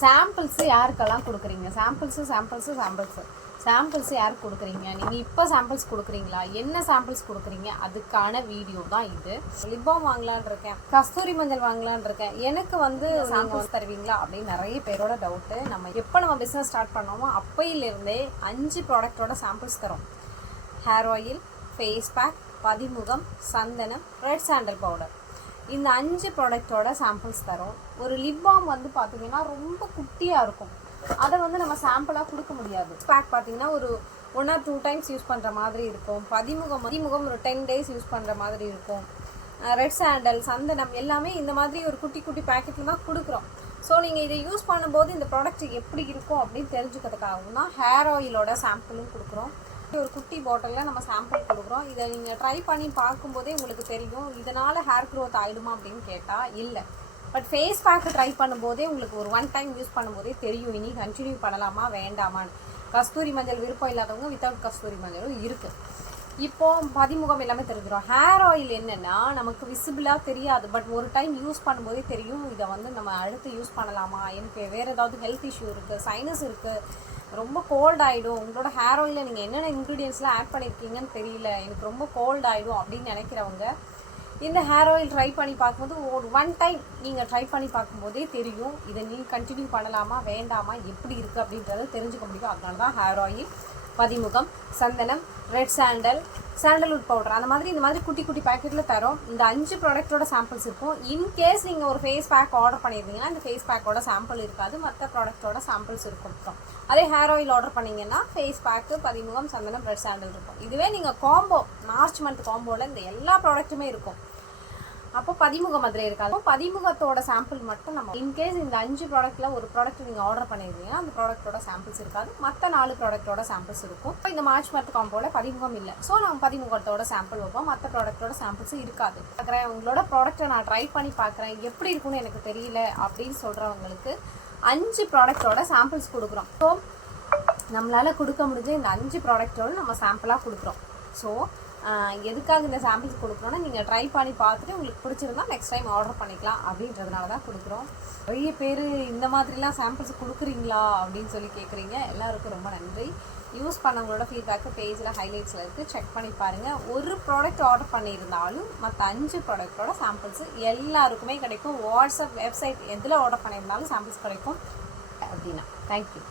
Samples யாருக்கெல்லாம் கொடுக்குறீங்க? Samples யாருக்கு கொடுக்குறீங்க? நீங்கள் இப்போ சாம்பிள்ஸ் கொடுக்குறீங்களா? என்ன சாம்பிள்ஸ் கொடுக்குறீங்க? அதுக்கான வீடியோ தான் இது. லிப் பாம் வாங்கலான் இருக்கேன், கஸ்தூரி மஞ்சள் வாங்கலான் இருக்கேன், எனக்கு வந்து சாம்பிள்ஸ் தருவீங்களா அப்படின்னு நிறைய பேரோட டவுட்டு. நம்ம பிஸ்னஸ் ஸ்டார்ட் பண்ணோமோ அப்பையிலிருந்தே 5 ப்ராடக்டோட சாம்பிள்ஸ் தரோம். ஹேர் ஆயில், ஃபேஸ் பேக், பதிமுகம், சந்தனம், ரெட் சாண்டல் பவுடர். இந்த 5 ப்ராடக்டோட சாம்பிள்ஸ் தரோம். ஒரு லிப் பாம் வந்து பார்த்தீங்கன்னா ரொம்ப குட்டியாக இருக்கும், அதை வந்து நம்ம சாம்பிளாக கொடுக்க முடியாது. பேக் பார்த்தீங்கன்னா ஒரு 1 or 2 டைம்ஸ் யூஸ் பண்ணுற மாதிரி இருக்கும். பதிமுகம் ஒரு 10 days யூஸ் பண்ணுற மாதிரி இருக்கும். ரெட் சாண்டல், சந்தனம் எல்லாமே இந்த மாதிரி ஒரு குட்டி குட்டி பேக்கெட்டில் தான் கொடுக்குறோம். ஸோ நீங்கள் இதை யூஸ் பண்ணும்போது இந்த ப்ராடக்ட் எப்படி இருக்கும் அப்படின்னு தெரிஞ்சுக்கிறதுக்காகவும் தான் ஹேர் ஆயிலோட சாம்பிளும் கொடுக்குறோம். ஒரு குட்டி பாட்டிலில் நம்ம சாம்பிள் கொடுக்குறோம். இதை நீங்கள் ட்ரை பண்ணி பார்க்கும்போதே உங்களுக்கு தெரியும் இதனால் ஹேர் க்ரோத் ஆகிடுமா அப்படின்னு கேட்டால் இல்லை. பட் ஃபேஸ் பேக்கு ட்ரை பண்ணும்போதே உங்களுக்கு ஒரு 1 டைம் யூஸ் பண்ணும்போதே தெரியும் இனி கண்டினியூ பண்ணலாமா வேண்டாமான்னு. கஸ்தூரி மஞ்சள் விருப்பம் இல்லாதவங்க வித்தவுட் கஸ்தூரி மஞ்சளும் இருக்குது. இப்போது பதிமுகம் எல்லாமே தெரிஞ்சிடும். ஹேர் ஆயில் என்னென்னா நமக்கு விசிபிளாக தெரியாது, பட் ஒரு டைம் யூஸ் பண்ணும்போதே தெரியும் இதை வந்து நம்ம அடுத்து யூஸ் பண்ணலாமா, எனக்கு வேறு ஏதாவது ஹெல்த் இஷ்யூ இருக்குது, சைனஸ் இருக்குது, ரொம்ப கோல்ட் ஆகிடும், உங்களோட ஹேர் ஆயிலில் நீங்கள் என்னென்ன இன்க்ரீடியன்ஸ்லாம் ஆட் பண்ணியிருக்கீங்கன்னு தெரியல, எனக்கு ரொம்ப கோல்ட் ஆகிடும் அப்படின்னு நினைக்கிறவங்க இந்த ஹேர் ஆயில் ட்ரை பண்ணி பார்க்கும்போது ஒரு 1 டைம் நீங்கள் ட்ரை பண்ணி பார்க்கும்போதே தெரியும் இதை நீங்கள் கண்டினியூ பண்ணலாமா வேண்டாமா எப்படி இருக்குது அப்படின்றத தெரிஞ்சுக்க முடியும். அதனால தான் ஹேர் ஆயில், பதிமுகம், சந்தனம், ரெட் சாண்டல்வுட் பவுடர் அந்த மாதிரி இந்த மாதிரி குட்டி குட்டி பேக்கெட்டில் தரோம். இந்த 5 ப்ராடக்டோட சாம்பிள்ஸ் இருக்கும். இன்கேஸ் நீங்கள் ஒரு ஃபேஸ் பேக் ஆர்டர் பண்ணியிருந்தீங்கன்னா இந்த ஃபேஸ் பேக்கோட சாம்பிள் இருக்காது, மற்ற ப்ராடக்டோட சாம்பிள்ஸ் இருக்கும். அதே ஹேர் ஆயில் ஆர்டர் பண்ணிங்கன்னா ஃபேஸ் பேக்கு, பதிமுகம், சந்தனம், ரெட் சாண்டல் இருக்கும். இதுவே நீங்கள் காம்போ மார்ச் மந்த் காம்போவில் இந்த எல்லா ப்ராடக்ட்டுமே இருக்கும். அப்போ பதிமுகம் அதில் இருக்காது. அப்போ பதிமுகத்தோட சாம்பிள் மட்டும் நம்ம இன்கேஸ் இந்த 5 ப்ராடக்ட்டில் ஒரு ப்ராடக்ட் நீங்கள் ஆர்டர் பண்ணியிருந்தீங்கன்னா அந்த ப்ராடக்ட்டோட சாம்பிள்ஸ் இருக்காது, மற்ற 4 ப்ராடக்ட்டோட சாம்பிள்ஸ் இருக்கும். இப்போ இந்த மார்ச் மந்த் காம்போவில் பதிமுகம் இல்லை, ஸோ நம்ம பதிமுகத்தோட சாம்பிள் வைப்போம், மற்ற ப்ராடக்ட்டோட சாம்பிள்ஸ் இருக்காது. பார்க்குறேன் உங்களோட ப்ராடக்ட்டை நான் ட்ரை பண்ணி பார்க்குறேன் எப்படி இருக்குன்னு எனக்கு தெரியல அப்படின்னு சொல்கிறவங்களுக்கு 5 ப்ராடக்ட்டோட சாம்பிள்ஸ் கொடுக்குறோம். ஸோ நம்மளால் கொடுக்க முடிஞ்ச இந்த 5 ப்ராடக்ட்டோட நம்ம சாம்பிளாக கொடுக்குறோம். ஸோ எதுக்காக இந்த சாம்பிள்ஸ் கொடுக்குறோன்னா நீங்கள் ட்ரை பண்ணி பார்த்துட்டு உங்களுக்கு பிடிச்சிருந்தா நெக்ஸ்ட் டைம் ஆர்டர் பண்ணிக்கலாம் அப்படின்றதுனால தான் கொடுக்குறோம். நிறைய பேர் இந்த மாதிரிலாம் சாம்பிள்ஸ் கொடுக்குறீங்களா அப்படின்னு சொல்லி கேட்குறீங்க. எல்லாருக்கும் ரொம்ப நன்றி. யூஸ் பண்ணவங்களோட ஃபீட்பேக்கு பேஜில் ஹைலைட்ஸில் இருக்குது, செக் பண்ணி பாருங்கள். ஒரு ப்ராடக்ட் ஆர்டர் பண்ணியிருந்தாலும் மற்ற 5 ப்ராடக்டோட சாம்பிள்ஸ் எல்லாருக்குமே கிடைக்கும். வாட்ஸ்அப் வெப்சைட் எதில் ஆர்டர் பண்ணியிருந்தாலும் சாம்பிள்ஸ் கிடைக்கும் அப்படின்னா. தேங்க்யூ.